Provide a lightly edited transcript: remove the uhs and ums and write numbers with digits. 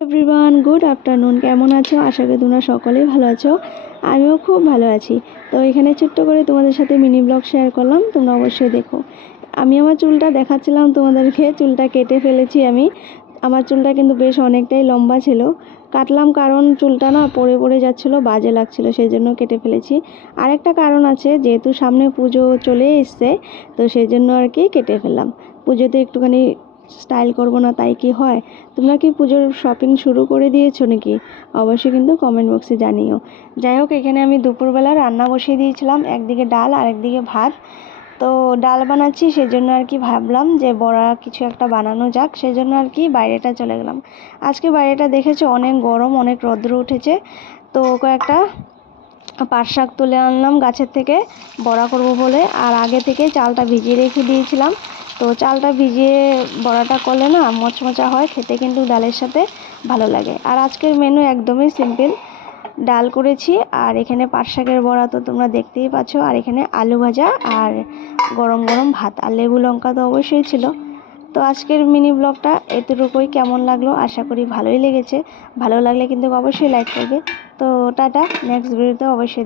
Everyone, good afternoon. কেমন আছো? আশা করি তোমরা সকলেই ভালো আছো। আমিও খুব ভালো আছি। তো এখানে ছোট্ট করে তোমাদের সাথে মিনি ব্লগ শেয়ার করলাম, তোমরা অবশ্যই দেখো। আমি আমার চুলটা দেখাচ্ছিলাম তোমাদেরকে, চুলটা কেটে ফেলেছি আমি। আমার চুলটা কিন্তু বেশ অনেকটাই লম্বা ছিল, কাটলাম কারণ চুলটা না পড়ে পড়ে যাচ্ছিলো, বাজে লাগছিলো, সেই জন্য কেটে ফেলেছি। আরেকটা কারণ আছে, যেহেতু সামনে পুজো চলে এসছে, তো সেই জন্য আর কি কেটে ফেললাম। পুজোতে একটুখানি স্টাইল করবো না তাই কি হয়? তোমরা কি পুজোর শপিং শুরু করে দিয়েছো নাকি? অবশ্যই কিন্তু কমেন্ট বক্সে জানিও। যাই হোক, এখানে আমি দুপুরবেলা রান্না বসিয়ে দিয়েছিলাম, একদিকে ডাল আর একদিকে ভাত। তো ডাল বানাচ্ছি, সেজন্য আর কি ভাবলাম যে বড়া কিছু একটা বানানো যাক, সেজন্য আর কি বাইরেটা চলে গেলাম। আজকে বাইরেটা দেখেছো অনেক গরম, অনেক রৌদ্র উঠেছে। তো কয়েকটা পাট শাক তুলে আনলাম গাছের থেকে বড়া করব বলে, আর আগে থেকে চালটা ভিজিয়ে রেখে দিয়েছিলাম। তো চালটা ভিজিয়ে বড়াটা করলে না মচমচা হয়, খেতে কিন্তু ডালের সাথে ভালো লাগে। আর আজকের মেনু একদমই সিম্পল, ডাল করেছি আর এখানে পাট শাকের বড়া তো তোমরা দেখতেই পাচ্ছ, আর এখানে আলু ভাজা আর গরম গরম ভাত আর লেবু লঙ্কা তো অবশ্যই ছিল। তো আজকের মিনি ব্লগটা এতটুকুই। কেমন লাগলো? আশা করি ভালোই লেগেছে। ভালো লাগলে কিন্তু অবশ্যই লাইক করবে। তো টাটা, নেক্সট ভিডিওতে অবশ্যই